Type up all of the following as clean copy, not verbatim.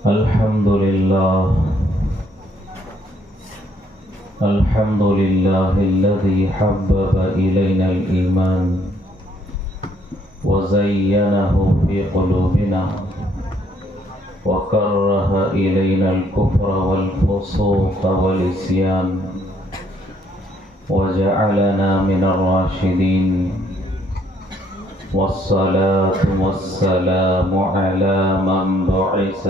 الحمد لله الذي حبب إلينا الإيمان وزينه في قلوبنا وكره إلينا الكفر والفسوق والعصيان وجعلنا من الراشدين والصلاة والسلام على من بعث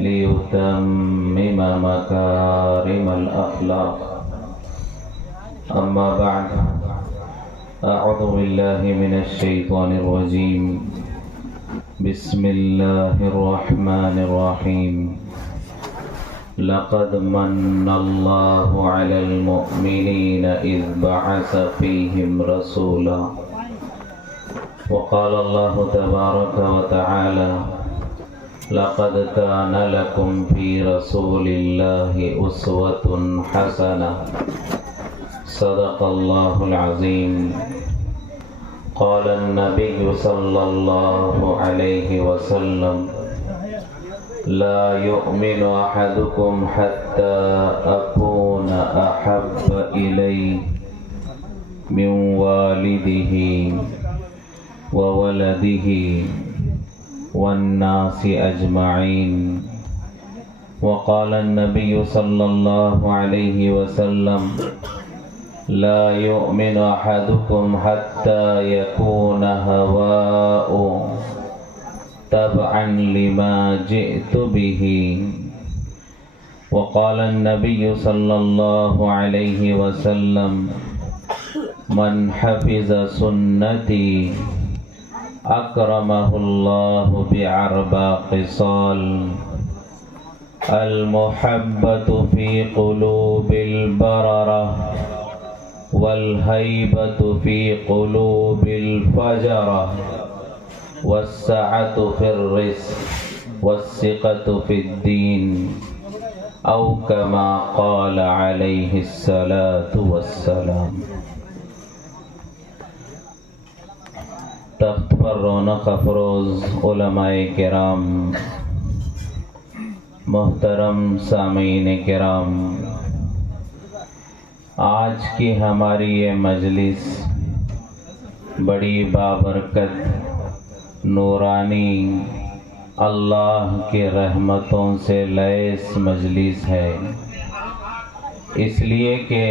ليتمم مكارم الأخلاق. أما بعد، أعوذ بالله من الشيطان الرجيم. بسم الله الرحمن الرحيم. لقد من الله على المؤمنين إذ بعث فيهم رسولا. وقال الله تبارك وتعالى: لقد كان لكم في رسول الله أسوة حسنة. صدق الله العظيم. قال النبي صلى الله عليه وسلم: لا يؤمن أحدكم حتى أكون أحب إليه من والده وولده والناس أجمعين. وقال النبي صلى الله عليه وسلم: لا يؤمن أحدكم حتى يكون هواء تبعا لما جئت به. وقال النبي صلى الله عليه وسلم: من حفظ سنتي أكرمه الله بأربع خصال: المحبة في قلوب البررة، والهيبة في قلوب الفجرة، والسعة في الرزق، والثقة في الدين، أو كما قال عليه الصلاة والسلام. تخت پر رونق افروز علماء کرام، محترم سامعین کرام، آج کی ہماری یہ مجلس بڑی بابرکت، نورانی، اللہ کی رحمتوں سے لیس مجلس ہے، اس لیے کہ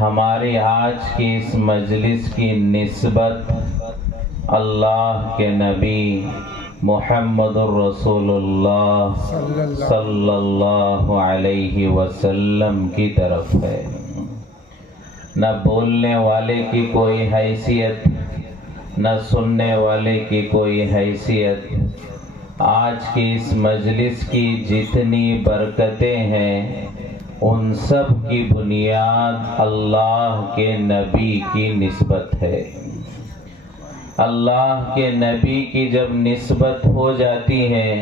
ہماری آج کی اس مجلس کی نسبت اللہ کے نبی محمد الرسول اللہ صلی اللہ علیہ وسلم کی طرف ہے. نہ بولنے والے کی کوئی حیثیت، نہ سننے والے کی کوئی حیثیت. آج کی اس مجلس کی جتنی برکتیں ہیں ان سب کی بنیاد اللہ کے نبی کی نسبت ہے. اللہ کے نبی کی جب نسبت ہو جاتی ہے،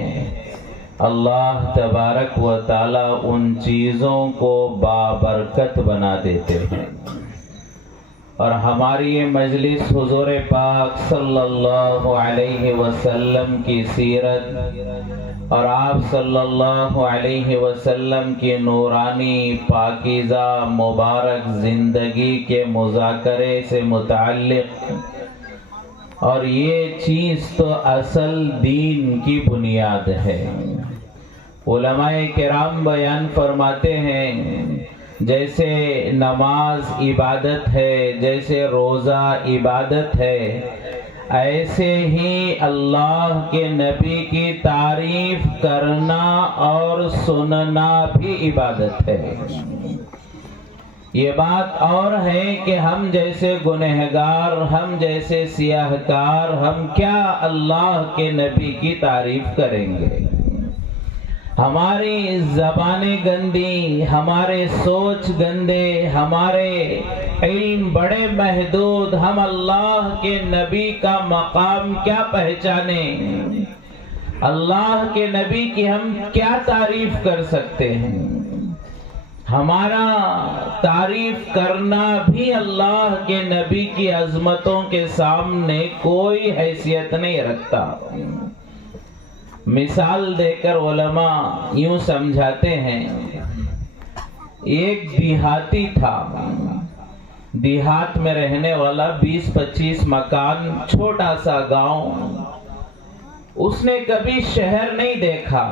اللہ تبارک و تعالی ان چیزوں کو بابرکت بنا دیتے ہیں. اور ہماری یہ مجلس حضور پاک صلی اللہ علیہ وسلم کی سیرت اور آپ صلی اللہ علیہ وسلم کی نورانی پاکیزہ مبارک زندگی کے مذاکرے سے متعلق، اور یہ چیز تو اصل دین کی بنیاد ہے. علماء کرام بیان فرماتے ہیں جیسے نماز عبادت ہے، جیسے روزہ عبادت ہے، ایسے ہی اللہ کے نبی کی تعریف کرنا اور سننا بھی عبادت ہے. یہ بات اور ہے کہ ہم جیسے گنہگار، ہم جیسے سیاہ کار، ہم کیا اللہ کے نبی کی تعریف کریں گے؟ ہماری زبانیں گندی، ہمارے سوچ گندے، ہمارے علم بڑے محدود، ہم اللہ کے نبی کا مقام کیا پہچانیں؟ اللہ کے نبی کی ہم کیا تعریف کر سکتے ہیں؟ ہمارا تعریف کرنا بھی اللہ کے نبی کی عظمتوں کے سامنے کوئی حیثیت نہیں رکھتا. مثال دے کر علماء یوں سمجھاتے ہیں، ایک دیہاتی تھا، دیہات میں رہنے والا، 20-25 مکان، چھوٹا سا گاؤں. اس نے کبھی شہر نہیں دیکھا،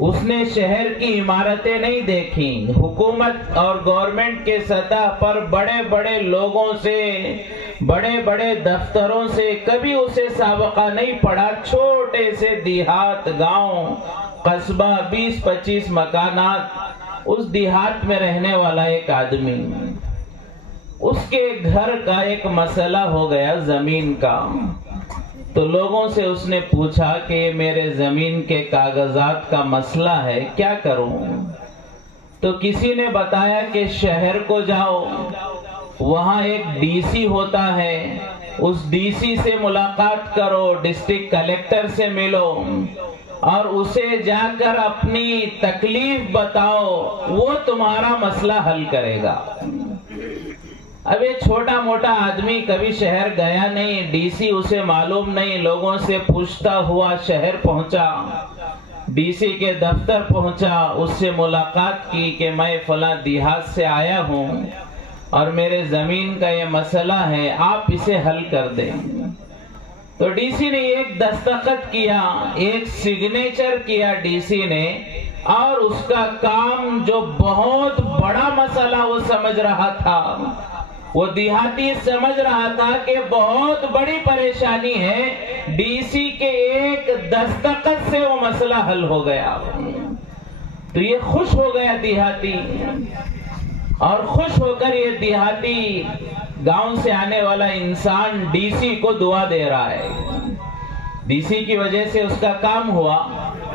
اس نے شہر کی عمارتیں نہیں دیکھی، حکومت اور گورنمنٹ کے سطح پر بڑے بڑے لوگوں سے، بڑے بڑے دفتروں سے کبھی اسے سابقہ نہیں پڑا. چھوٹے سے دیہات، گاؤں، قصبہ، 20-25 مکانات. اس دیہات میں رہنے والا ایک آدمی، اس کے گھر کا ایک مسئلہ ہو گیا زمین کا. تو لوگوں سے اس نے پوچھا کہ میرے زمین کے کاغذات کا مسئلہ ہے، کیا کروں؟ تو کسی نے بتایا کہ شہر کو جاؤ، وہاں ایک ڈی سی ہوتا ہے، اس ڈی سی سے ملاقات کرو، ڈسٹرکٹ کلیکٹر سے ملو اور اسے جا کر اپنی تکلیف بتاؤ، وہ تمہارا مسئلہ حل کرے گا. اب یہ چھوٹا موٹا آدمی کبھی شہر گیا نہیں، ڈی سی اسے معلوم نہیں، لوگوں سے پوچھتا ہوا شہر پہنچا، ڈی سی کے دفتر پہنچا، اس سے ملاقات کی کہ میں فلاں دیہات سے آیا ہوں اور میرے زمین کا یہ مسئلہ ہے، آپ اسے حل کر دیں. تو ڈی سی نے ایک دستخط کیا، ایک سگنیچر کیا ڈی سی نے، اور اس کا کام، جو بہت بڑا مسئلہ وہ سمجھ رہا تھا، وہ دیہاتی سمجھ رہا تھا کہ بہت بڑی پریشانی ہے، ڈی سی کے ایک دستخط سے وہ مسئلہ حل ہو گیا. تو یہ خوش ہو گیا دیہاتی، اور خوش ہو کر یہ دیہاتی، گاؤں سے آنے والا انسان ڈی سی کو دعا دے رہا ہے. ڈی سی کی وجہ سے اس کا کام ہوا،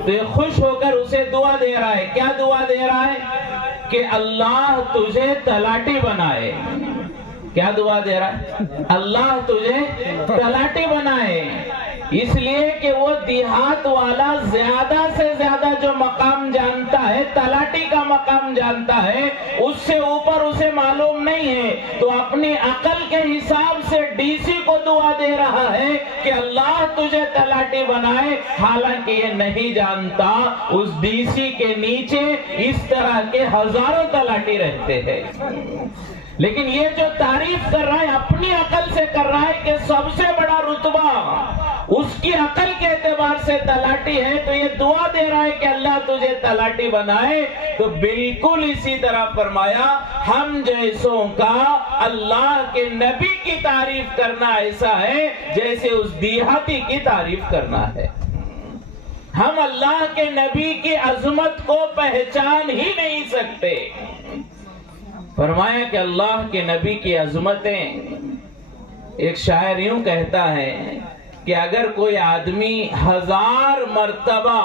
تو یہ خوش ہو کر اسے دعا دے رہا ہے. کیا دعا دے رہا ہے؟ کہ اللہ تجھے تلاٹی بنائے. کیا دعا دے رہا ہے؟ اللہ تجھے تلاٹی بنائے. اس لیے کہ وہ دیہات والا زیادہ سے زیادہ جو مقام جانتا ہے، تلاٹی کا مقام جانتا ہے، اس سے اوپر اسے معلوم نہیں ہے. تو اپنی عقل کے حساب سے ڈی سی کو دعا دے رہا ہے کہ اللہ تجھے تلاٹی بنائے، حالانکہ یہ نہیں جانتا اس ڈی سی کے نیچے اس طرح کے ہزاروں تلاٹی رہتے ہیں. لیکن یہ جو تعریف کر رہا ہے اپنی عقل سے کر رہا ہے کہ سب سے بڑا رتبہ اس کی عقل کے اعتبار سے تلاٹی ہے، تو یہ دعا دے رہا ہے کہ اللہ تجھے تلاٹی بنائے. تو بالکل اسی طرح فرمایا، ہم جیسوں کا اللہ کے نبی کی تعریف کرنا ایسا ہے جیسے اس دیہاتی کی تعریف کرنا ہے. ہم اللہ کے نبی کی عظمت کو پہچان ہی نہیں سکتے. فرمایا کہ اللہ کے نبی کی عظمتیں، ایک شاعر یوں کہتا ہے کہ اگر کوئی آدمی 1000 مرتبہ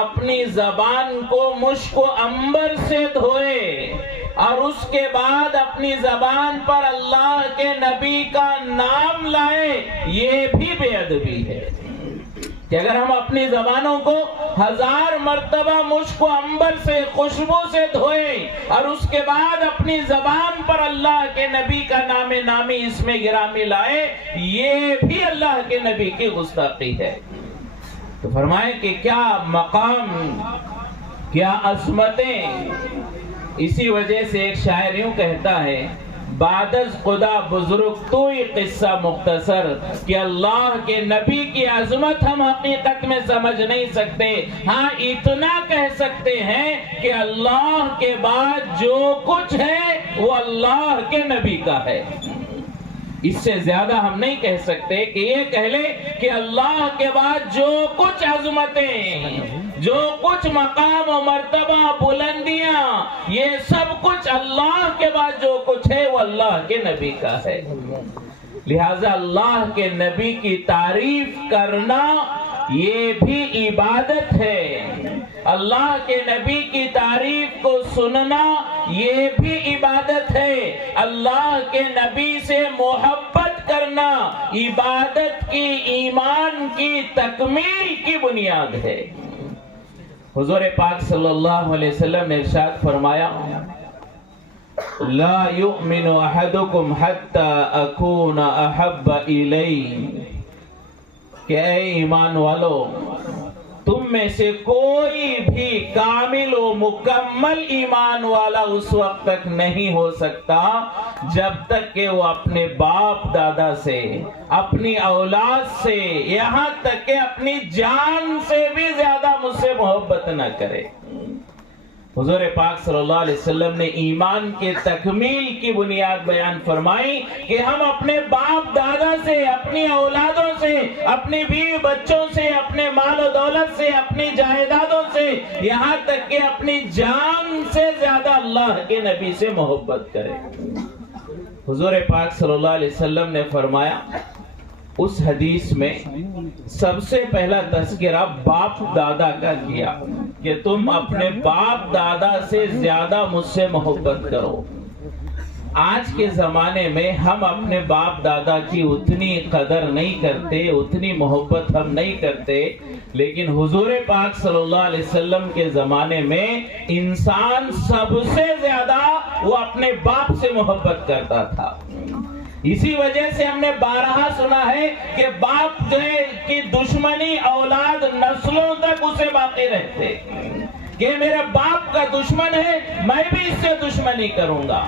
اپنی زبان کو مشک و عنبر سے دھوئے اور اس کے بعد اپنی زبان پر اللہ کے نبی کا نام لائے، یہ بھی بے ادبی ہے. کہ اگر ہم اپنی زبانوں کو 1000 مرتبہ مشک و عنبر سے، خوشبو سے دھوئیں اور اس کے بعد اپنی زبان پر اللہ کے نبی کا نام نامی اسم گرامی لائے، یہ بھی اللہ کے نبی کی گستاخی ہے. تو فرمائے کہ کیا مقام، کیا عظمتیں. اسی وجہ سے ایک شاعر یوں کہتا ہے، بعد از خدا بزرگ تو ہی قصہ مختصر، کہ اللہ کے نبی کی عظمت ہم حقیقت میں سمجھ نہیں سکتے. ہاں اتنا کہہ سکتے ہیں کہ اللہ کے بعد جو کچھ ہے وہ اللہ کے نبی کا ہے. اس سے زیادہ ہم نہیں کہہ سکتے کہ یہ کہہ لے کہ اللہ کے بعد جو کچھ عظمتیں، جو کچھ مقام و مرتبہ، بلندیاں، یہ سب کچھ اللہ کے بعد جو کچھ ہے وہ اللہ کے نبی کا ہے. لہذا اللہ کے نبی کی تعریف کرنا یہ بھی عبادت ہے. اللہ کے نبی کی تعریف کو سننا یہ بھی عبادت ہے. اللہ کے نبی سے محبت کرنا عبادت کی، ایمان کی تکمیل کی بنیاد ہے. حضور پاک صلی اللہ علیہ وسلم نے ارشاد فرمایا، لا یؤمن احدکم حتی اکون احب الیہ، کہ اے ایمان والو، تم میں سے کوئی بھی کامل و مکمل ایمان والا اس وقت تک نہیں ہو سکتا جب تک کہ وہ اپنے باپ دادا سے، اپنی اولاد سے، یہاں تک کہ اپنی جان سے بھی زیادہ مجھ سے محبت نہ کرے۔ حضور پاک صلی اللہ علیہ وسلم نے ایمان کے تکمیل کی بنیاد بیان فرمائی کہ ہم اپنے باپ دادا سے، اپنی اولادوں سے، اپنی بیوی بچوں سے، اپنے مال و دولت سے، اپنی جائیدادوں سے، یہاں تک کہ اپنی جان سے زیادہ اللہ کے نبی سے محبت کریں۔ حضور پاک صلی اللہ علیہ وسلم نے فرمایا، اس حدیث میں سب سے پہلا تذکرہ باپ دادا کا کیا کہ تم اپنے باپ دادا سے زیادہ مجھ سے محبت کرو۔ آج کے زمانے میں ہم اپنے باپ دادا کی اتنی قدر نہیں کرتے، اتنی محبت ہم نہیں کرتے، لیکن حضور پاک صلی اللہ علیہ وسلم کے زمانے میں انسان سب سے زیادہ وہ اپنے باپ سے محبت کرتا تھا۔ اسی وجہ سے ہم نے بارہا سنا ہے کہ باپ جو ہے کہ دشمنی اولاد نسلوں تک اسے باقی رہتے، کہ میرے باپ کا دشمن ہے میں بھی اس سے دشمنی کروں گا۔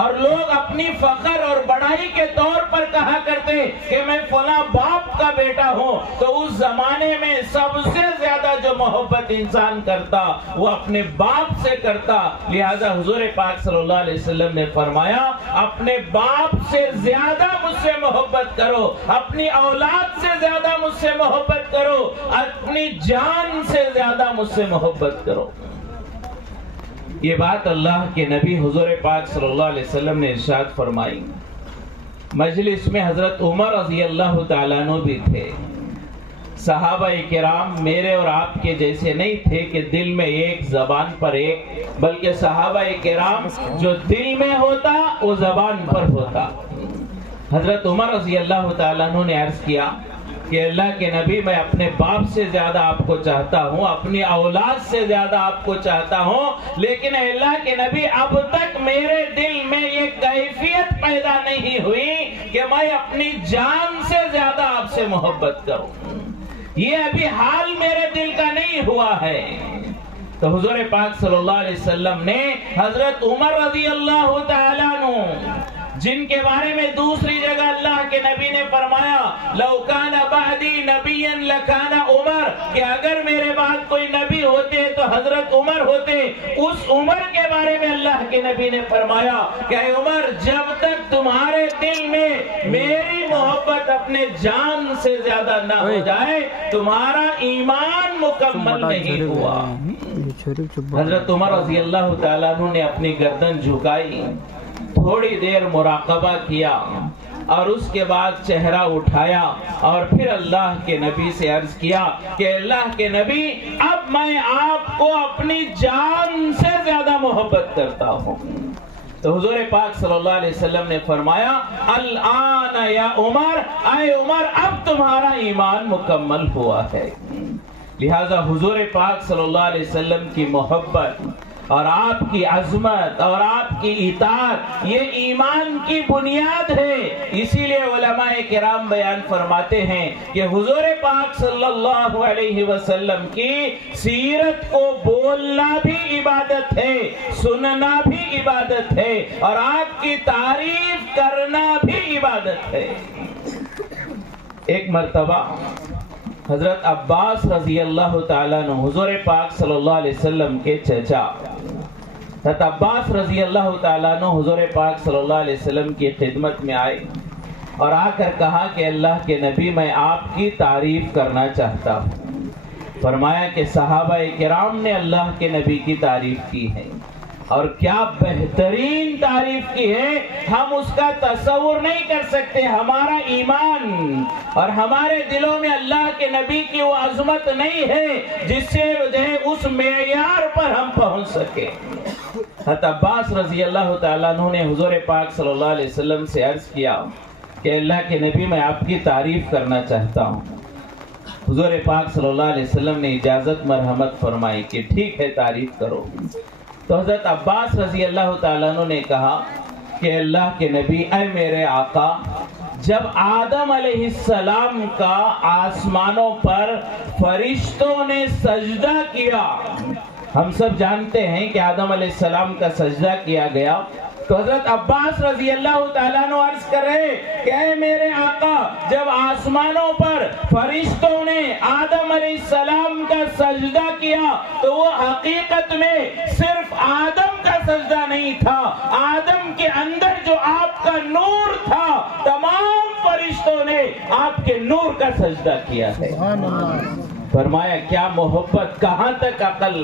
اور لوگ اپنی فخر اور بڑائی کے طور پر کہا کرتے کہ میں فلاں باپ کا بیٹا ہوں، تو اس زمانے میں سب سے زیادہ جو محبت انسان کرتا وہ اپنے باپ سے کرتا۔ لہذا حضور پاک صلی اللہ علیہ وسلم نے فرمایا، اپنے باپ سے زیادہ مجھ سے محبت کرو، اپنی اولاد سے زیادہ مجھ سے محبت کرو، اپنی جان سے زیادہ مجھ سے محبت کرو۔ یہ بات اللہ کے نبی حضور پاک صلی اللہ علیہ وسلم نے ارشاد فرمائی۔ مجلس میں حضرت عمر رضی اللہ تعالیٰ عنہ بھی تھے۔ صحابہ کرام میرے اور آپ کے جیسے نہیں تھے کہ دل میں ایک زبان پر ایک، بلکہ صحابہ کرام جو دل میں ہوتا وہ زبان پر ہوتا۔ حضرت عمر رضی اللہ تعالیٰ عنہ نے عرض کیا کہ اللہ کے نبی، میں اپنے باپ سے زیادہ آپ کو چاہتا ہوں، اپنی اولاد سے زیادہ آپ کو چاہتا ہوں، لیکن اللہ کے نبی اب تک میرے دل میں یہ کیفیت پیدا نہیں ہوئی کہ میں اپنی جان سے زیادہ آپ سے محبت کروں۔ یہ ابھی حال میرے دل کا نہیں ہوا ہے۔ تو حضور پاک صلی اللہ علیہ وسلم نے حضرت عمر رضی اللہ تعالیٰ عنہ، جن کے بارے میں دوسری جگہ اللہ کے نبی نے فرمایا لو کان بعدی نبی لکان عمر، کہ اگر میرے بعد کوئی نبی ہوتے تو حضرت عمر ہوتے، اس عمر کے بارے میں اللہ کے نبی نے فرمایا کہ اے عمر، جب تک تمہارے دل میں میری محبت اپنے جان سے زیادہ نہ ہو جائے تمہارا ایمان مکمل نہیں ہوا۔ حضرت عمر رضی اللہ تعالیٰ عنہ نے اپنی گردن جھکائی، تھوڑی دیر مراقبہ کیا اور اس کے بعد چہرہ اٹھایا اور پھر اللہ کے نبی سے عرض کیا کہ اللہ کے نبی، اب میں آپ کو اپنی جان سے زیادہ محبت کرتا ہوں۔ تو حضور پاک صلی اللہ علیہ وسلم نے فرمایا الآن یا عمر، اے عمر، اب تمہارا ایمان مکمل ہوا ہے۔ لہذا حضور پاک صلی اللہ علیہ وسلم کی محبت اور آپ کی عظمت اور آپ کی اطاعت یہ ایمان کی بنیاد ہے۔ اسی لیے علماء کرام بیان فرماتے ہیں کہ حضور پاک صلی اللہ علیہ وسلم کی سیرت کو بولنا بھی عبادت ہے، سننا بھی عبادت ہے، اور آپ کی تعریف کرنا بھی عبادت ہے۔ ایک مرتبہ حضرت عباس رضی اللہ تعالیٰ عنہ، حضور پاک صلی اللہ علیہ وسلم کے چچا، حضرت عباس رضی اللہ تعالیٰ عنہ حضور پاک صلی اللہ علیہ وسلم کی خدمت میں آئے اور آ کر کہا کہ اللہ کے نبی، میں آپ کی تعریف کرنا چاہتا ہوں۔ فرمایا کہ صحابہ کرام نے اللہ کے نبی کی تعریف کی ہے، اور کیا بہترین تعریف کی ہے، ہم اس کا تصور نہیں کر سکتے۔ ہمارا ایمان اور ہمارے دلوں میں اللہ کے نبی کی وہ عظمت نہیں ہے جس سے اس معیار پر ہم پہنچ سکے۔ حضرت عباس رضی اللہ تعالیٰ عنہ نے حضور پاک صلی اللہ علیہ وسلم سے عرض کیا کہ اللہ کے نبی، میں آپ کی تعریف کرنا چاہتا ہوں۔ حضور پاک صلی اللہ علیہ وسلم نے اجازت مرحمت فرمائی کہ ٹھیک ہے، تعریف کرو۔ تو حضرت عباس رضی اللہ تعالیٰ عنہ نے کہا کہ اللہ کے نبی، اے میرے آقا، جب آدم علیہ السلام کا آسمانوں پر فرشتوں نے سجدہ کیا، ہم سب جانتے ہیں کہ آدم علیہ السلام کا سجدہ کیا گیا، تو حضرت عباس رضی اللہ تعالیٰ عنہ عرض کر رہے کہ اے میرے آقا، جب آسمانوں پر فرشتوں نے آدم علیہ السلام کا سجدہ کیا تو وہ حقیقت میں صرف آدم کا سجدہ نہیں تھا، آدم کے اندر جو آپ کا نور تھا تمام فرشتوں نے آپ کے نور کا سجدہ کیا ہے۔ فرمایا کیا محبت، کہاں تک عقل،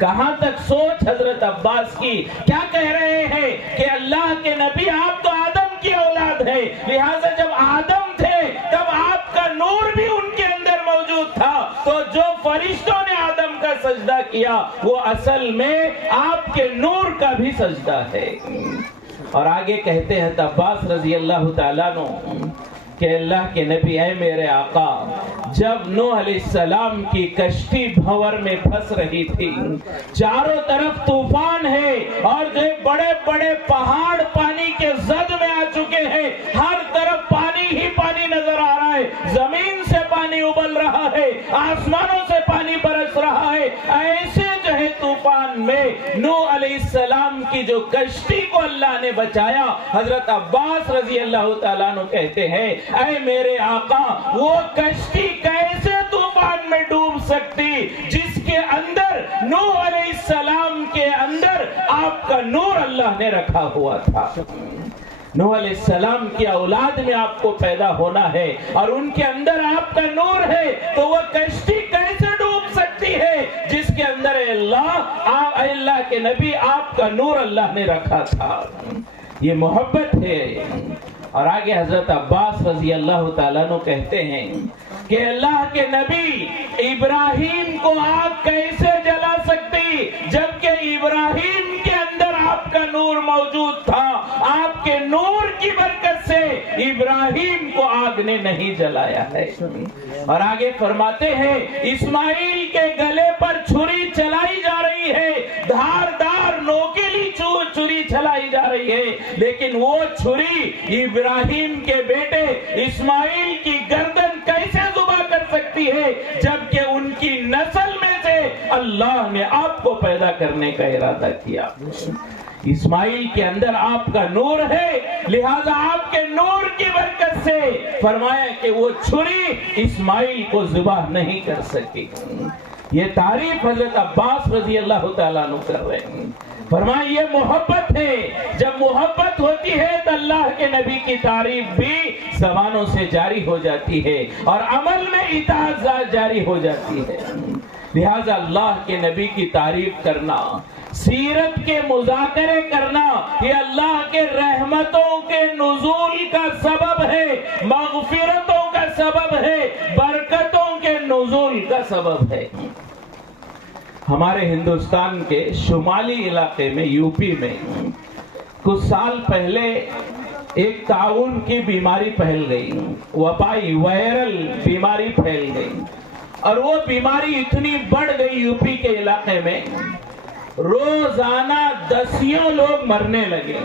کہاں تک سوچ حضرت عباس کی، کیا کہہ رہے ہیں کہ اللہ کے نبی آپ تو آدم کی اولاد ہے، لہٰذا جب آدم تھے تب آپ کا نور بھی ان کے اندر موجود تھا، تو جو فرشتوں نے آدم کا سجدہ کیا وہ اصل میں آپ کے نور کا بھی سجدہ ہے۔ اور آگے کہتے ہیں عباس رضی اللہ تعالیٰ عنہ کہ اللہ کے نبی اے میرے آقا، جب نوح علیہ السلام کی کشتی بھنور میں پھنس رہی تھی، چاروں طرف طوفان ہے اور جو بڑے بڑے پہاڑ پانی کے زد میں آ چکے ہیں، ہر طرف پانی ہی پانی نظر آ رہا ہے، زمین سے پانی ابل رہا ہے، آسمانوں سے پانی برس رہا ہے، ایسے جو ہے طوفان میں نوح علیہ السلام کی جو کشتی کو اللہ نے بچایا، حضرت عباس رضی اللہ تعالیٰ عنہ کہتے ہیں اے میرے آقا، وہ کشتی کیسے طوفان میں ڈوب سکتی جس کے اندر نوح علیہ السلام کے اندر آپ کا نور اللہ نے رکھا ہوا تھا۔ نوح علیہ السلام کی اولاد میں آپ کو پیدا ہونا ہے اور ان کے اندر آپ کا نور ہے، تو وہ کشتی کیسے ڈوب سکتی ہے جس کے اندر اللہ کے نبی آپ کا نور اللہ نے رکھا تھا۔ یہ محبت ہے۔ اور آگے حضرت عباس رضی اللہ تعالیٰ عنہ کہتے ہیں کہ اللہ کے نبی ابراہیم کو آگ کیسے جلا سکتی جبکہ ابراہیم کے اندر آپ کا نور موجود تھا، آپ کے نور کی برکت سے ابراہیم کو آگ نے نہیں جلایا ہے۔ اور آگے فرماتے ہیں اسماعیل کے گلے پر چھری چلائی جا رہی ہے، دھاردار نوکیلی چھری چلائی جا رہی ہے، لیکن وہ چھری ابراہیم کے بیٹے اسماعیل کی گردن کیسے ذبح کر سکتی ہے جبکہ ان کی نسل میں سے اللہ نے آپ کو پیدا کرنے کا ارادہ کیا۔ اسماعیل کے اندر آپ کا نور ہے، لہذا آپ کے نور کی برکت سے فرمایا کہ وہ چھری اسماعیل کو ذبح نہیں کر سکی۔ یہ تعریف حضرت عباس رضی اللہ تعالیٰ عنہ کر رہے ہیں۔ فرمایا یہ محبت ہے، جب محبت ہوتی ہے تو اللہ کے نبی کی تعریف بھی زبانوں سے جاری ہو جاتی ہے اور عمل میں اطاعت جاری ہو جاتی ہے۔ لہذا اللہ کے نبی کی تعریف کرنا، سیرت کے مذاکرے کرنا، یہ اللہ کے رحمتوں کے نزول کا سبب ہے، مغفرتوں کا سبب ہے، برکتوں کے نزول کا سبب ہے۔ ہمارے ہندوستان کے شمالی علاقے میں یو پی میں کچھ سال پہلے ایک طاعون کی بیماری پھیل گئی، وبائی وائرل بیماری پھیل گئی، اور وہ بیماری اتنی بڑھ گئی یو پی کے علاقے میں، روزانہ دسیوں لوگ مرنے لگے،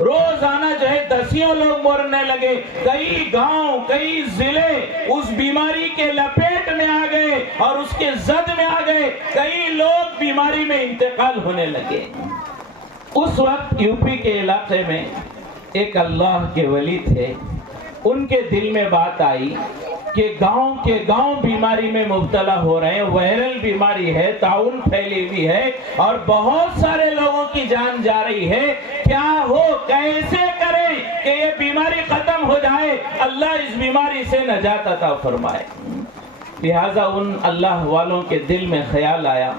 روزانہ جو ہے دسیوں لوگ مرنے لگے، کئی گاؤں کئی ضلع اس بیماری کے لپیٹ میں آ گئے اور اس کے زد میں آ گئے، کئی لوگ بیماری میں انتقال ہونے لگے۔ اس وقت یو پی کے علاقے میں ایک اللہ کے ولی تھے، ان کے دل میں بات آئی کہ گاؤں کے گاؤں بیماری میں مبتلا ہو رہے ہیں، وائرل بیماری ہے، طاعون پھیلی ہوئی ہے اور بہت سارے لوگوں کی جان جا رہی ہے، کیا ہو کیسے کریں کہ یہ بیماری ختم ہو جائے، اللہ اس بیماری سے نجات عطا فرمائے۔ لہٰذا ان اللہ والوں کے دل میں خیال آیا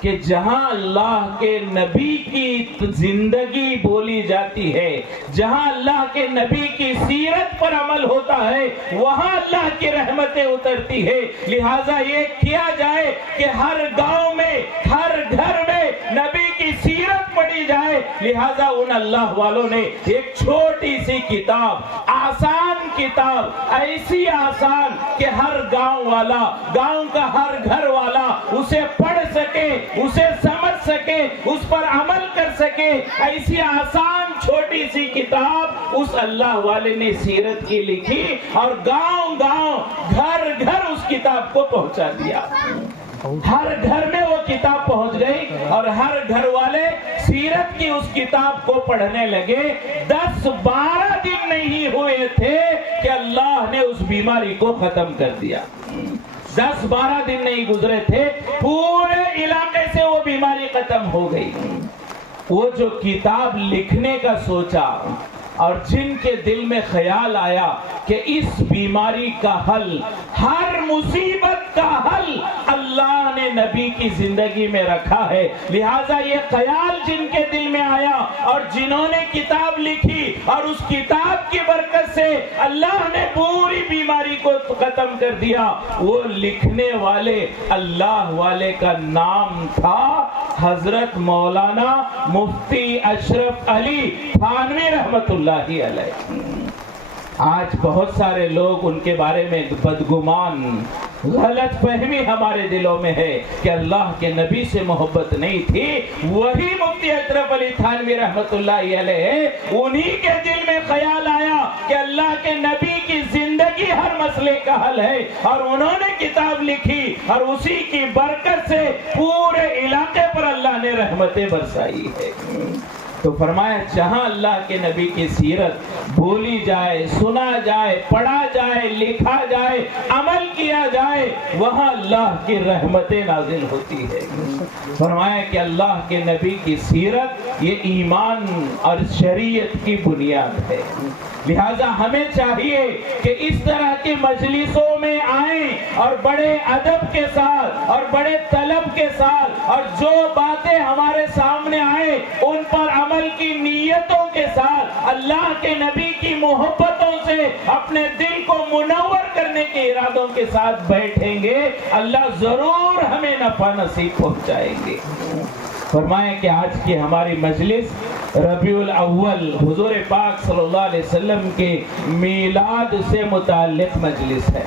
کہ جہاں اللہ کے نبی کی زندگی بولی جاتی ہے، جہاں اللہ کے نبی کی سیرت پر عمل ہوتا ہے، وہاں اللہ کی رحمتیں اترتی ہے۔ لہٰذا یہ کیا جائے کہ ہر گاؤں میں ہر گھر میں نبی کی سیرت پڑھی جائے۔ لہٰذا ان اللہ والوں نے ایک چھوٹی سی کتاب، آسان کتاب، ایسی آسان کہ ہر گاؤں والا، گاؤں کا ہر گھر والا اسے پڑھ سکے، اسے سمجھ سکے، اس پر عمل کر سکے، ایسی آسان چھوٹی سی کتاب اس اللہ والے نے سیرت کی لکھی اور گاؤں گاؤں گھر گھر اس کتاب کو پہنچا دیا۔ ہر گھر میں وہ کتاب پہنچ گئی اور ہر گھر والے سیرت کی اس کتاب کو پڑھنے لگے۔ 10-12 دن نہیں ہوئے تھے کہ اللہ نے اس بیماری کو ختم کر دیا۔ 10-12 دن نہیں گزرے تھے، پورے علاقے سے وہ بیماری ختم ہو گئی۔ وہ جو کتاب لکھنے کا سوچا اور جن کے دل میں خیال آیا کہ اس بیماری کا حل، ہر مصیبت کا حل اللہ نے نبی کی زندگی میں رکھا ہے، لہٰذا یہ خیال جن کے دل میں آیا اور جنہوں نے کتاب لکھی اور اس کتاب کی برکت سے اللہ نے پوری بیماری کو ختم کر دیا، وہ لکھنے والے اللہ والے کا نام تھا حضرت مولانا مفتی اشرف علی تھانوی رحمت اللہ علیہ۔ آج بہت سارے لوگ ان کے بارے میں بدگمان، غلط فہمی ہمارے دلوں میں ہے کہ اللہ کے نبی سے محبت نہیں تھی۔ وہی مفتی اشرف علی تھانوی رحمت اللہ علیہ، انہی کے دل میں خیال آیا کہ اللہ کے نبی کی زندگی ہر مسئلے کا حل ہے اور انہوں نے کتاب لکھی اور اسی کی برکت سے پورے علاقے پر اللہ نے رحمتیں برسائی ہے۔ تو فرمایا جہاں اللہ کے نبی کی سیرت بولی جائے، سنا جائے، پڑھا جائے، لکھا جائے، عمل کیا جائے، وہاں اللہ کی رحمتیں نازل ہوتی ہے۔ فرمایا کہ اللہ کے نبی کی سیرت یہ ایمان اور شریعت کی بنیاد ہے، لہذا ہمیں چاہیے کہ اس طرح کی مجلسوں میں آئیں اور بڑے ادب کے ساتھ اور بڑے طلب کے ساتھ اور جو باتیں ہمارے سامنے آئے ان پر عمل کی نیتوں کے ساتھ، اللہ کے نبی کی محبتوں سے اپنے دل کو منور کرنے کے ارادوں کے ساتھ بیٹھیں گے، اللہ ضرور ہمیں نفع نصیب پہنچائیں گے۔ فرمائیں کہ آج کی ہماری مجلس ربیع الاول حضور پاک صلی اللہ علیہ وسلم کے میلاد سے متعلق مجلس ہے،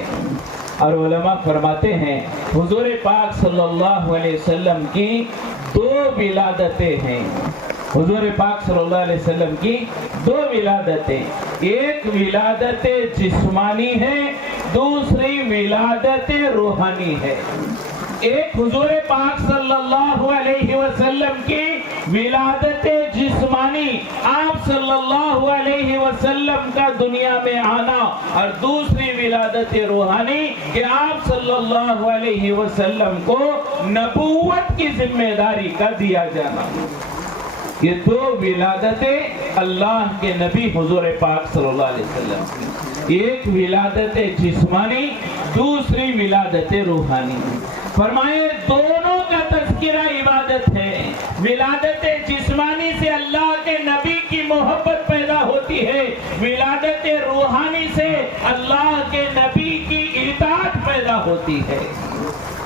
اور علماء فرماتے ہیں حضور پاک صلی اللہ علیہ وسلم کی 2 ولادتیں ہیں۔ حضور پاک صلی اللہ علیہ وسلم کی 2 ولادتیں، ایک ولادت جسمانی ہے، دوسری ولادت روحانی ہے۔ ایک حضور پاک صلی اللہ علیہ وسلم کی ولادت جسمانی، آپ صلی اللہ علیہ وسلم کا دنیا میں آنا، اور دوسری ولادت روحانی کہ آپ صلی اللہ علیہ وسلم کو نبوت کی ذمہ داری کا دیا جانا۔ یہ 2 ولادتیں اللہ کے نبی حضور پاک صلی اللہ علیہ وسلم کی، ایک ولادت جسمانی، دوسری ولادت روحانی۔ فرمائے دونوں کا تذکرہ عبادت ہے۔ ولادت جسمانی سے اللہ کے نبی کی محبت پیدا ہوتی ہے، ولادت روحانی سے اللہ کے نبی کی اطاعت پیدا ہوتی ہے۔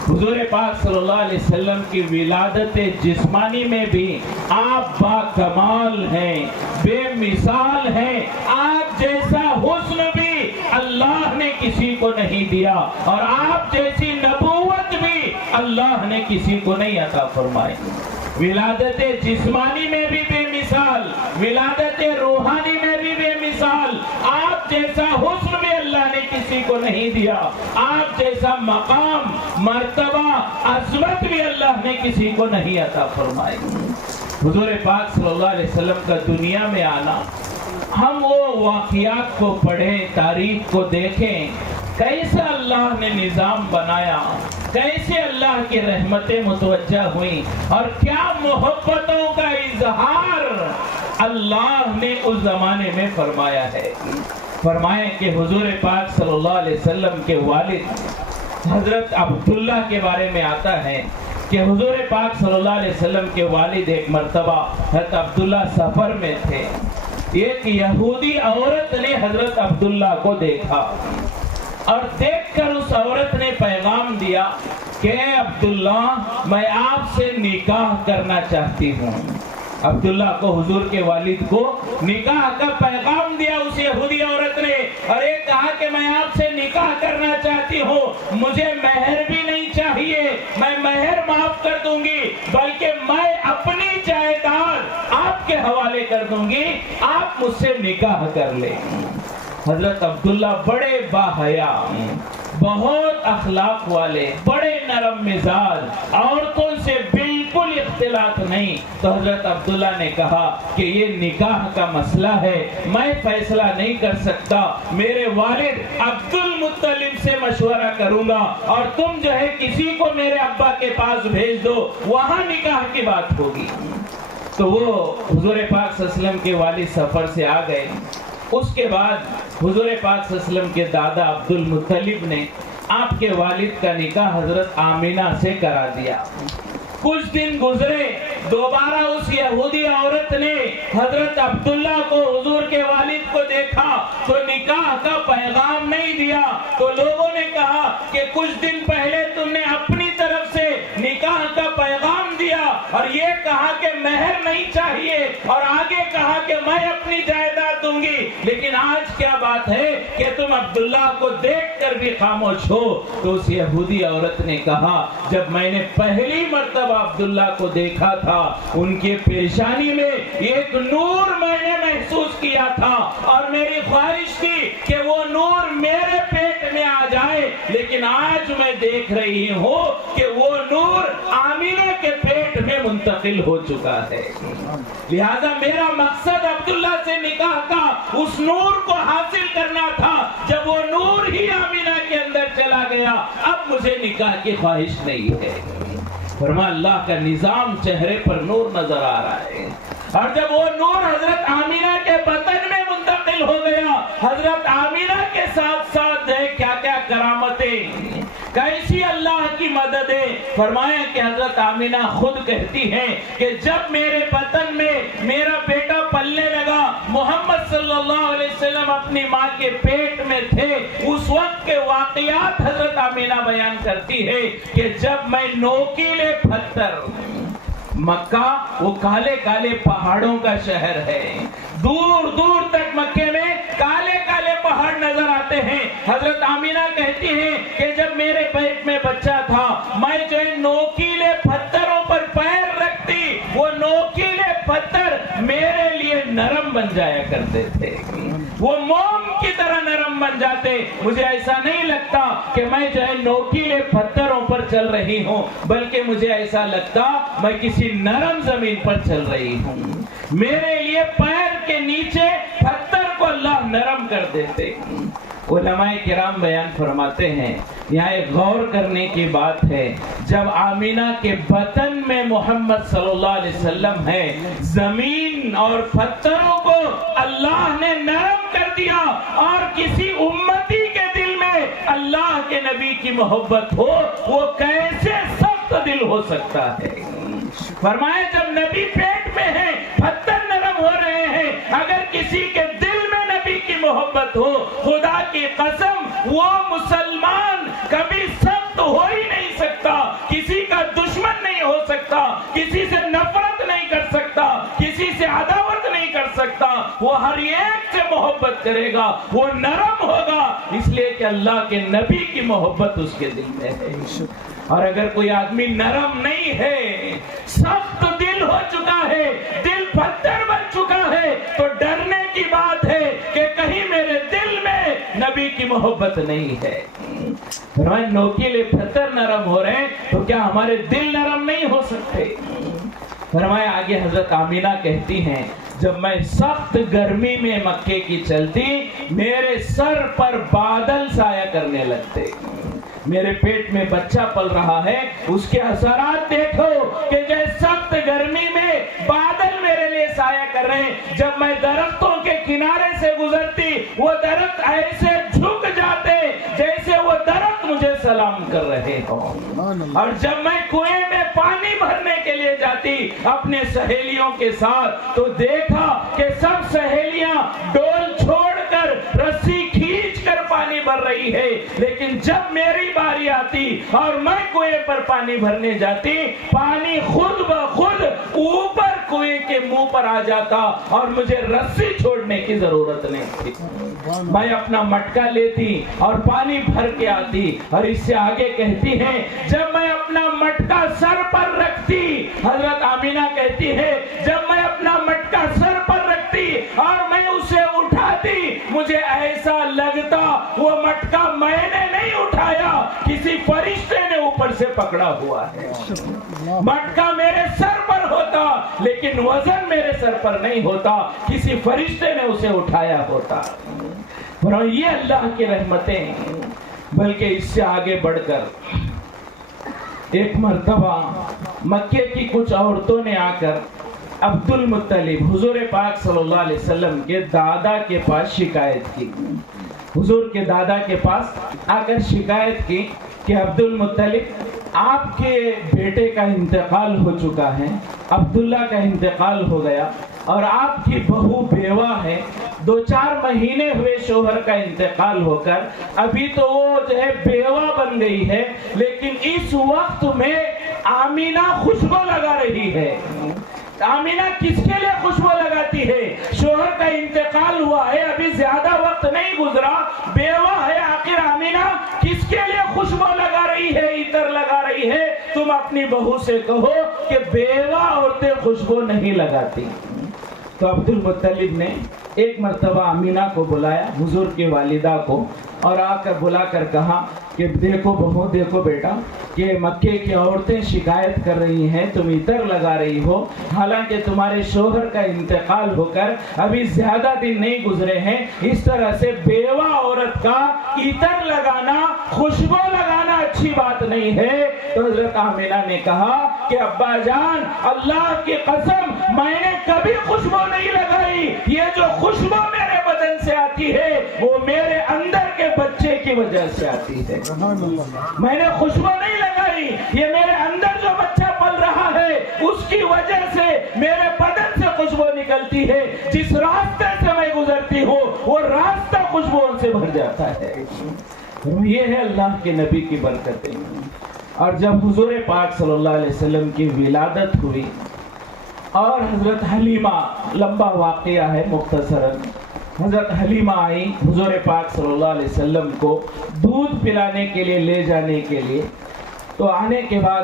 حضور پاک صلی اللہ علیہ وسلم کی ولادت جسمانی میں بھی آپ با کمال ہیں، بے مثال ہیں، آپ جیسا حسن بھی اللہ نے کسی کو نہیں دیا اور آپ جیسی نبوت بھی اللہ نے کسی کو نہیں عطا فرمائی۔ ولادت جسمانی میں بھی بے مثال، ولادت روحانی میں بھی بے مثال، آپ جیسا حسن بھی اللہ نے کسی کو نہیں دیا، آپ جیسا مقام، مرتبہ، عظمت بھی اللہ نے کسی کو نہیں عطا فرمائی۔ حضور پاک صلی اللہ علیہ وسلم کا دنیا میں آنا، ہم وہ واقعات کو پڑھیں، تاریخ کو دیکھیں، کیسے اللہ نے نظام بنایا، کیسے اللہ کی رحمتیں متوجہ ہوئیں اور کیا محبتوں کا اظہار اللہ نے اس زمانے میں فرمایا ہے۔ فرمائیں کہ حضور پاک صلی اللہ علیہ وسلم کے والد حضرت عبداللہ کے بارے میں آتا ہے کہ حضور پاک صلی اللہ علیہ وسلم کے والد ایک مرتبہ حضرت عبداللہ سفر میں تھے، ایک یہودی عورت نے حضرت عبداللہ کو دیکھا اور دیکھ کر اس عورت نے پیغام دیا کہ اے عبداللہ میں آپ سے نکاح کرنا چاہتی ہوں۔ عبداللہ کو حضور کے والد کو نکاح کا پیغام دیا اس یہودی عورت نے اور ایک کہا کہ میں آپ سے نکاح کرنا چاہتی ہوں، مجھے مہر بھی نہیں چاہیے، میں مہر معاف کر دوں گی، بلکہ میں اپنی جائیداد آپ کے حوالے کر دوں گی، آپ مجھ سے نکاح کر لیں۔ حضرت عبداللہ بڑے باحیا، بہت اخلاق والے، بڑے نرم مزاج، عورتوں سے بالکل اختلاط نہیں، تو حضرت عبداللہ نے کہا کہ یہ نکاح کا مسئلہ ہے، میں فیصلہ نہیں کر سکتا، میرے والد عبد المطلب سے مشورہ کروں گا، اور تم جو ہے کسی کو میرے ابا کے پاس بھیج دو، وہاں نکاح کی بات ہوگی۔ تو وہ حضور پاک صلی اللہ علیہ وسلم کے والد سفر سے آ گئے۔ اس کے بعد حضور پاک صلی اللہ علیہ وسلم کے دادا عبد المطلب نے آپ کے والد کا نکاح حضرت آمینہ سے کرا دیا۔ کچھ دن گزرے، دوبارہ اس یہودی عورت نے حضرت عبداللہ کو، حضور کے والد کو دیکھا تو نکاح کا پیغام نہیں دیا، تو لوگوں نے کہا کہ کچھ دن پہلے تم نے اپنی طرف سے نکاح کا پیغام دیا اور یہ کہا کہ مہر نہیں چاہیے، اور آگے کہا کہ میں اپنی جائیداد دوں گی، لیکن آج کیا بات ہے کہ تم عبداللہ کو دیکھ کر بھی خاموش ہو؟ تو اس یہودی عورت نے کہا جب میں نے پہلی مرتبہ عبداللہ کو دیکھا تھا، ان کے پیشانی میں ایک نور میں نے محسوس کیا تھا، اور میری خواہش تھی کہ وہ نور میرے پیٹ میں آ جائے، لیکن آج میں دیکھ رہی ہوں کہ وہ نور آمینہ کے پیٹ میں منتقل ہو چکا ہے۔ لہذا میرا مقصد عبداللہ سے نکاح کا اس نور کو حاصل کرنا تھا، جب وہ نور ہی آمینہ کے اندر چلا گیا، اب مجھے نکاح کی خواہش نہیں ہے۔ فرمایا اللہ کا نظام، چہرے پر نور نظر آ رہا ہے، اور جب وہ نور حضرت آمینہ کے بطن میں منتقل ہو گیا، حضرت آمینہ کے ساتھ ساتھ کیا کیا کرامتیں، کیسی اللہ کی مدد ہے۔ فرمایا کہ حضرت آمینہ خود کہتی ہیں کہ جب میرے بطن میں میرا بیٹا پلنے لگا، محمد صلی اللہ علیہ وسلم اپنی ماں کے پیٹ میں تھے، اس وقت کے واقعات حضرت آمینہ بیان کرتی ہے کہ جب میں نوکیلے پتھر، مکہ وہ کالے کالے پہاڑوں کا شہر ہے، دور دور تک مکے میں کالے کالے پہاڑ نظر آتے ہیں۔ حضرت آمینہ کہتی ہیں کہ جب میرے پیٹ میں بچہ تھا، میں جو نوکیلے پتھروں پر پیر رکھتی، وہ نوکیلے پتھر میرے لیے نرم بن جایا کرتے تھے، وہ موم کی طرح نرم بن جاتے۔ مجھے ایسا نہیں لگتا کہ میں جو ہے نوکیلے پتھروں پر چل رہی ہوں، بلکہ مجھے ایسا لگتا میں کسی نرم زمین پر چل رہی ہوں۔ میرے لیے پیر کے نیچے پتھر کو اللہ نرم کر دیتے۔ علماء کرام بیان فرماتے ہیں، یہاں ایک غور کرنے کی بات ہے، جب آمینہ کے بطن میں محمد صلی اللہ علیہ وسلم ہے، زمین اور پتھروں کو اللہ نے نرم کر دیا، اور کسی امتی کے دل میں اللہ کے نبی کی محبت ہو، وہ کیسے سخت دل ہو سکتا ہے۔ فرمایا جب نبی پیٹ میں ہے، پتھر نرم ہو رہے ہیں، اگر کسی کے دل میں نبی کی محبت ہو، خدا کی قسم وہ مسلمان کبھی سخت ہو ہی نہیں سکتا، کسی کا دشمن نہیں ہو سکتا، کسی سے نفرت نہیں کر سکتا، کسی سے عداوت نہیں کر سکتا، وہ ہر ایک سے محبت کرے گا، وہ نرم ہوگا، اس لیے کہ اللہ کے نبی کی محبت اس کے دل میں ہے۔ اور اگر کوئی آدمی نرم نہیں ہے، سخت دل ہو چکا ہے، دل پتھر بن چکا ہے، تو ڈرنے کی بات ہے کہ کہیں میرے دل میں نبی کی محبت نہیں ہے۔ فرمایا نوکیلے پتھر نرم ہو رہے ہیں تو کیا ہمارے دل نرم نہیں ہو سکتے؟ فرمایا آگے حضرت آمینہ کہتی ہیں جب میں سخت گرمی میں مکے کی چلتی، میرے سر پر بادل سایہ کرنے لگتے۔ میرے پیٹ میں بچہ پل رہا ہے، اس کے اثرات دیکھو کہ جیسے سخت گرمی میں بادل میرے لیے سایہ کر رہے ہیں۔ جب میں درختوں کے کنارے سے گزرتی، وہ درخت ایسے جھک جاتے جیسے وہ درخت مجھے سلام کر رہے ہوں۔ اور جب میں کنویں میں پانی بھرنے کے لیے جاتی اپنے سہیلیوں کے ساتھ، تو دیکھا کہ سب سہیلیاں ڈول چھوڑ کر رسی کھینچ کر پانی بھر رہی ہے، لیکن جب میری باری آتی اور میں کنویں پر پانی بھرنے جاتی، پانی خود بخود اوپر کنویں کے منہ پر آ جاتا اور مجھے رسی چھوڑنے کی ضرورت نہیں تھی۔ میں اپنا مٹکا لیتی اور پانی بھر کے آتی، اور اس سے آگے کہتی ہے جب میں اپنا مٹکا سر پر رکھتی، حضرت آمینہ کہتی ہے جب میں اپنا مٹکا سر پر رکھتی اور میں اسے اٹھاتی، مجھے ایسا لگتا وہ مٹکا میں نے نہیں اٹھایا، کسی فرشتے نے اوپر سے پکڑا ہوا ہے۔ مٹکا میرے سر پر ہوتا لیکن وزن میرے سر پر نہیں ہوتا، کسی فرشتے نے اسے اٹھایا ہوتا۔ اور یہ اللہ کی رحمتیں ہیں۔ بلکہ اس سے آگے بڑھ کر ایک مرتبہ مکے کی کچھ عورتوں نے آ کر عبد المطلب حضور پاک صلی اللہ علیہ وسلم کے دادا کے پاس شکایت کی، حضور کے دادا کے پاس آ کر شکایت کی کہ عبد المطلب آپ کے بیٹے کا انتقال ہو چکا ہے، عبداللہ کا انتقال ہو گیا، اور آپ کی بہو بیوہ ہے، 2-4 مہینے ہوئے شوہر کا انتقال ہو کر، ابھی تو وہ جو ہے بیوہ بن گئی ہے، لیکن اس وقت میں آمینہ خوشبو لگا رہی ہے۔ آمینہ کس کے لیے خوشبو لگاتی ہے؟ شوہر کا انتقال ہوا ہے، ابھی زیادہ وقت نہیں گزرا، بیوہ ہے، آخر آمینہ کس کے لیے خوشبو لگا رہی ہے، عطر لگا رہی ہے؟ تم اپنی بہو سے کہو کہ بیوہ عورتیں خوشبو نہیں لگاتی۔ تو عبد المطلب نے ایک مرتبہ آمینہ کو بلایا، حضور کی والدہ کو، اور آ کر بلا کر کہا کہ دیکھو بہو، دیکھو بیٹا، کہ مکے کی عورتیں شکایت کر رہی ہیں تم عطر لگا رہی ہو، حالانکہ تمہارے شوہر کا انتقال ہو کر ابھی زیادہ دن نہیں گزرے ہیں، اس طرح سے بیوہ عورت کا عطر لگانا، خوشبو لگانا اچھی بات نہیں ہے۔ تو حضرت آمینہ نے کہا کہ ابا جان، اللہ کی قسم میں نے کبھی خوشبو نہیں لگائی، یہ جو خوشبو میرے بدن سے آتی ہے وہ میرے اندر کے بچے کی وجہ سے آتی ہے۔ میں نے خوشبو نہیں لگائی، یہ میرے اندر جو بچہ پل رہا ہے اس کی وجہ سے میرے بدن سے خوشبو نکلتی ہے، جس راستے سے میں گزرتی ہوں وہ راستہ خوشبو سے بھر جاتا ہے۔ یہ ہے اللہ کے نبی کی برکتیں۔ اور جب حضور پاک صلی اللہ علیہ وسلم کی ولادت ہوئی اور حضرت حلیمہ، لمبا واقعہ ہے مختصراً، حضرت حلیمہ آئی حضور پاک صلی اللہ علیہ وسلم کو دودھ پلانے کے لیے، لے جانے کے لیے، تو آنے کے بعد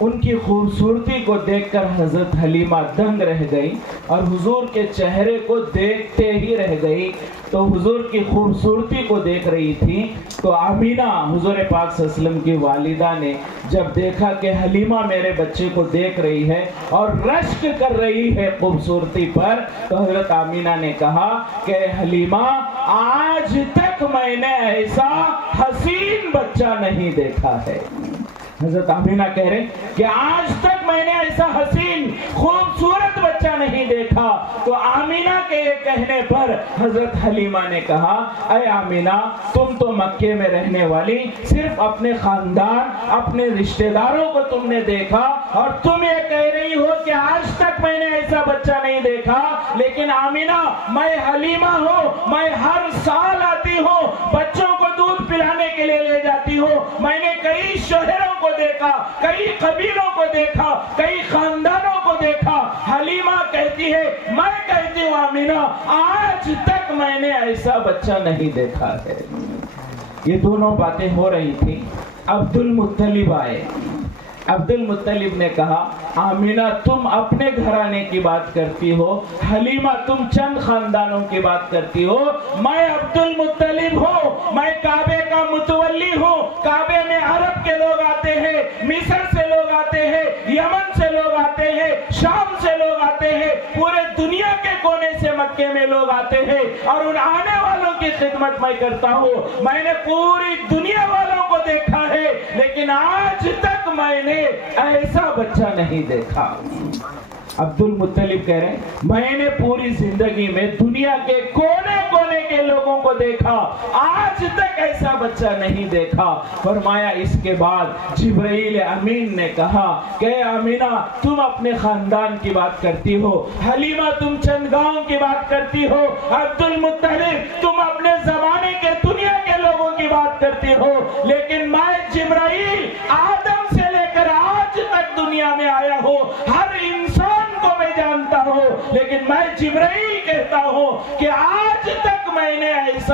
ان کی خوبصورتی کو دیکھ کر حضرت حلیمہ دنگ رہ گئی اور حضور کے چہرے کو دیکھتے ہی رہ گئی۔ تو حضور کی خوبصورتی کو دیکھ رہی تھی، تو آمینہ حضور پاک صلی اللہ علیہ وسلم کی والدہ نے جب دیکھا کہ حلیمہ میرے بچے کو دیکھ رہی ہے اور رشک کر رہی ہے خوبصورتی پر، تو حضرت آمینہ نے کہا کہ حلیمہ، آج تک میں نے ایسا حسین بچہ نہیں دیکھا ہے۔ حضرت آمینہ کہہ رہے کہ آج تک میں نے ایسا حسین خوبصورت بچہ نہیں دیکھا۔ تو آمینہ کے کہنے پر حضرت حلیمہ نے کہا، اے آمینہ، تم تو مکے میں رہنے والی، صرف اپنے خاندان، اپنے رشتہ داروں کو تم نے دیکھا اور تم یہ کہہ رہی ہو کہ آج تک میں نے ایسا بچہ نہیں دیکھا، لیکن آمینہ میں حلیمہ ہوں، میں ہر سال آتی ہوں، بچوں کو دودھ پلانے کے لیے لے جاتی ہوں، میں نے کئی شہروں کو دیکھا، کئی قبیلوں کو دیکھا، کئی خاندانوں کو دیکھا۔ حلیمہ کہتی ہے، میں کہتی ہوں آمینہ، آج تک میں نے ایسا بچہ نہیں دیکھا ہے۔ یہ دونوں باتیں ہو رہی تھی، عبد المطلب آئے۔ عبد المطلب نے کہا، آمینہ تم اپنے گھرانے کی بات کرتی ہو، حلیمہ تم چند خاندانوں کی بات کرتی ہو، میں عبد المطلب ہوں، میں کعبے کا متولی ہوں، کعبے میں عرب کے لوگ آتے ہیں، مصر سے لوگ آتے ہیں، یمن سے لوگ آتے ہیں، شام سے لوگ آتے ہیں، پورے دنیا کے کونے سے مکے میں لوگ آتے ہیں، اور ان آنے والوں کی خدمت میں کرتا ہوں۔ میں نے پوری دنیا والوں کو دیکھا ہے، لیکن آج تک میں نے ایسا بچہ نہیں دیکھا۔ عبد المطلب کہہ رہے ہیں، میں نے پوری زندگی میں دنیا کے کونے کونے کے لوگوں کو دیکھا، آج تک ایسا بچہ نہیں دیکھا۔ فرمایا اس کے بعد جبرائیل امین نے کہا کہ آمینہ تم اپنے خاندان کی بات کرتی ہو، حلیمہ تم چند گاؤں کی بات کرتی ہو، عبد المطلب تم اپنے زمانے کے دنیا کے لوگوں کی بات کرتی ہو، لیکن میں جبرائیل آدم سے لے کر آج تک دنیا میں آیا ہوں، ہر انسان کو میں جانتا ہوں، لیکن میں جبرائیل کہتا ہوں کہ آج تک میں نے ایسا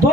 2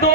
2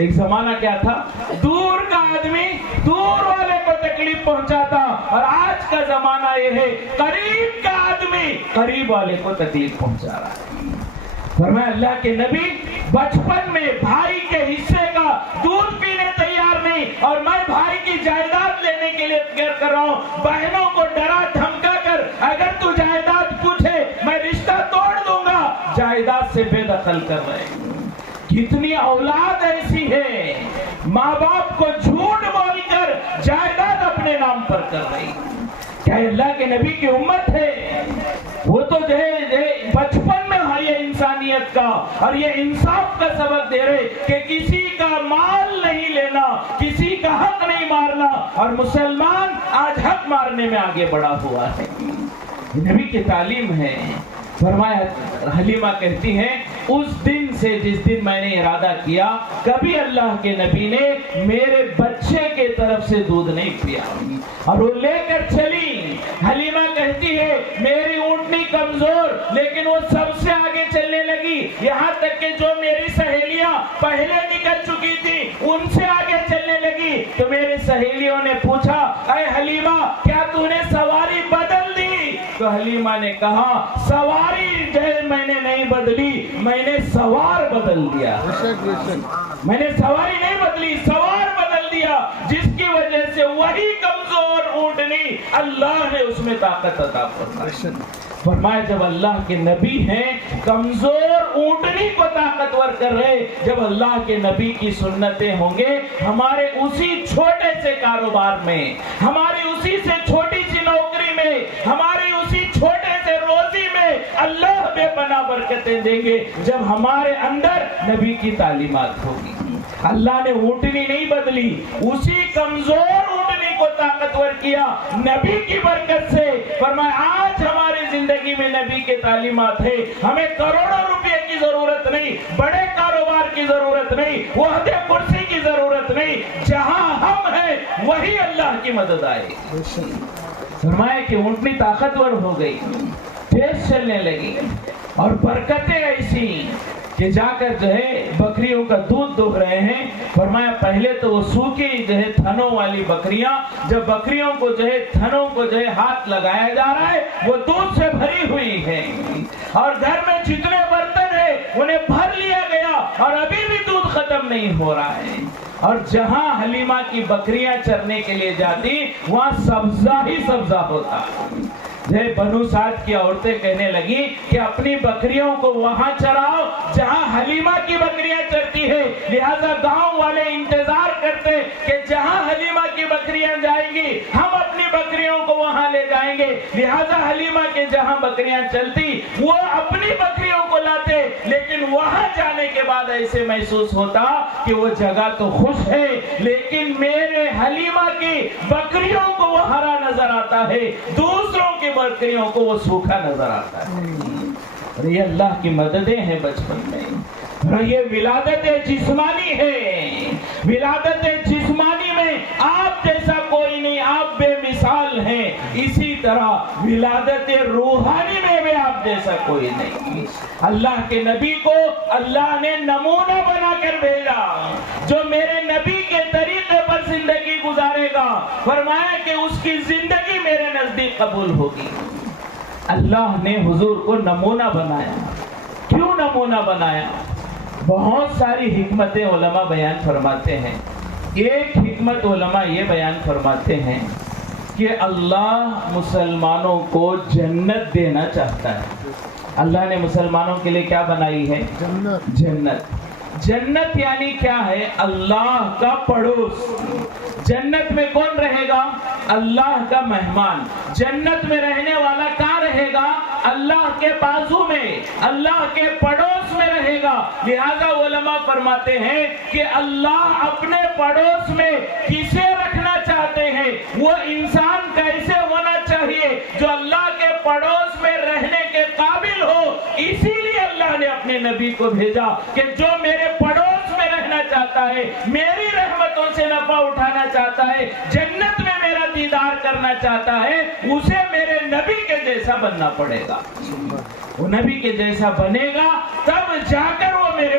ایک زمانہ کیا تھا، دور کا آدمی دور والے کو تکلیف پہنچاتا، اور آج کا زمانہ یہ ہے قریب کا آدمی قریب والے کو تکلیف پہنچا رہا ہے۔ فرمایا اللہ کے نبی بچپن میں بھائی کے حصے کا دودھ پینے تیار نہیں، اور میں بھائی کی جائیداد لینے کے لیے فکر کر رہا ہوں، بہنوں کو ڈرا دھمکا کر اگر تو جائیداد پوچھے میں رشتہ توڑ دوں گا، جائیداد سے بے دخل کر رہے ہیں۔ کتنی اولاد ایسی ہے ماں باپ کو جھوٹ بول کر جائیداد اپنے نام پر کر رہی۔ کیا اللہ کے نبی کی امت ہے؟ وہ تو جو ہے بچپن میں یہ انسانیت کا اور یہ انصاف کا سبق دے رہے کہ کسی کا مال نہیں لینا، کسی کا حق نہیں مارنا، اور مسلمان آج حق مارنے میں آگے بڑھا ہوا ہے۔ نبی کی تعلیم ہے۔ فرمایا حلیمہ کہتی ہیں اس دن سے جس دن میں نے ارادہ کیا کبھی اللہ کے نبی نے میرے بچے کے طرف سے دودھ نہیں پیا، اور وہ لے کر چلی۔ حلیمہ کہتی ہے میری اونٹنی کمزور لیکن وہ سب سے آگے چلنے لگی، یہاں تک کہ جو میری سہیلیاں پہلے نکل چکی تھی ان سے آگے چلنے لگی۔ تو میری سہیلیوں نے پوچھا اے حلیمہ کیا تو نے سواری بدل دی؟ تو حلیمہ نے کہا سواری جو ہے میں نے نہیں بدلی، میں نے سوار بدل دیا۔ میں نے سواری نہیں بدلی، سوار بدل دیا، جس کی وجہ سے وہی کمزور اونٹنی اللہ نے اس میں طاقت عطا فرمائی۔ فرمایا جب اللہ کے نبی ہیں کمزور اونٹنی کو طاقتور کر رہے، جب اللہ کے نبی کی سنتیں ہوں گے ہمارے اسی چھوٹے سے کاروبار میں، ہماری اسی سے چھوٹی سی نوکری میں، ہماری اسی چھوٹے سے روزی میں اللہ بے پناہ برکتیں دیں گے جب ہمارے اندر نبی کی تعلیمات ہوگی۔ اللہ نے اونٹنی نہیں بدلی، اسی کمزور اونٹنی کو طاقتور کیا نبی کی برکت سے۔ فرمایا آج ہماری زندگی میں نبی کے تعلیمات ہے، ہمیں کروڑوں روپے کی ضرورت نہیں، بڑے کاروبار کی ضرورت نہیں، وحدہ کرسی کی ضرورت نہیں، جہاں ہم ہیں وہی اللہ کی مدد آئے۔ فرمایا کہ اونٹنی طاقتور ہو گئی، تیز چلنے لگی، اور برکتیں ایسی کہ جا کر جو ہے بکریوں کا دودھ دہا رہے ہیں۔ فرمایا پہلے تو وہ سوکھی جو ہے تھنوں والی بکریاں، جب بکریوں کو جو ہے تھنوں کو جو ہے ہاتھ لگایا جا رہا ہے وہ دودھ سے بھری ہوئی ہے، اور گھر میں جتنے برتن ہیں انہیں بھر لیا گیا اور ابھی بھی دودھ ختم نہیں ہو رہا ہے۔ اور جہاں حلیمہ کی بکریاں چرنے کے لیے جاتی وہاں سبزہ ہی سبزہ ہوتا۔ بنو سعد کی عورتیں کہنے لگی کہ اپنی بکریوں کو وہاں چراؤ جہاں حلیمہ کی بکریاں چرتی ہے، لہذا گاؤں والے انتظار کرتے کہ جہاں حلیمہ کی بکریاں جائیں گی ہم اپنی بکریوں کو وہاں لے جائیں گے، لہذا حلیمہ کے جہاں بکریاں چلتی وہ اپنی بکریوں کو لاتے، لیکن وہاں جانے کے بعد ایسے محسوس ہوتا کہ وہ جگہ تو خوش ہے لیکن میرے حلیمہ کی بکریوں کو وہ ہرا نظر آتا ہے، دوسروں کی بکریوں کو وہ سوکھا نظر آتا ہے۔ اور یہ اللہ کی مددیں ہیں بچپن میں، اور یہ ولادت جسمانی ہے۔ ولادت جسمانی میں آپ جیسا کوئی نہیں، آپ بے مثال ہیں، اسی طرح ولادت روحانی میں بھی آپ جیسا کوئی نہیں۔ اللہ کے نبی کو اللہ نے نمونہ بنا کر بھیجا، جو میرے نبی کے طریقے پر زندگی گزارے گا فرمایا کہ اس کی زندگی میرے نزدیک قبول ہوگی۔ اللہ نے حضور کو نمونہ بنایا۔ کیوں نمونہ بنایا؟ بہت ساری حکمتیں علماء بیان فرماتے ہیں۔ ایک حکمت علماء یہ بیان فرماتے ہیں کہ اللہ مسلمانوں کو جنت دینا چاہتا ہے۔ اللہ نے مسلمانوں کے لیے کیا بنائی ہے؟ جنت۔ جنت یعنی کیا ہے؟ اللہ کا پڑوس۔ جنت میں کون رہے گا؟ اللہ کا مہمان۔ جنت میں رہنے والا کہاں رہے گا؟ اللہ کے بازو میں، اللہ کے پڑوس میں رہے گا۔ لہذا علماء فرماتے ہیں کہ اللہ اپنے پڑوس میں کسے رکھنا چاہتے ہیں؟ وہ انسان کیسے ہونا چاہیے جو اللہ کے پڑوس میں رہنے کے قابل ہو۔ اسی لیے اللہ نے اپنے نبی کو بھیجا کہ جو میرے پڑوس میں رہنا چاہتا ہے، میری رحمتوں سے نفع اٹھانا چاہتا ہے، جنت میں میرا دیدار کرنا چاہتا ہے، اسے میرے نبی کے جیسا بننا پڑے گا۔ وہ نبی کے جیسا بنے گا تب جا کر وہ میرے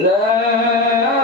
لا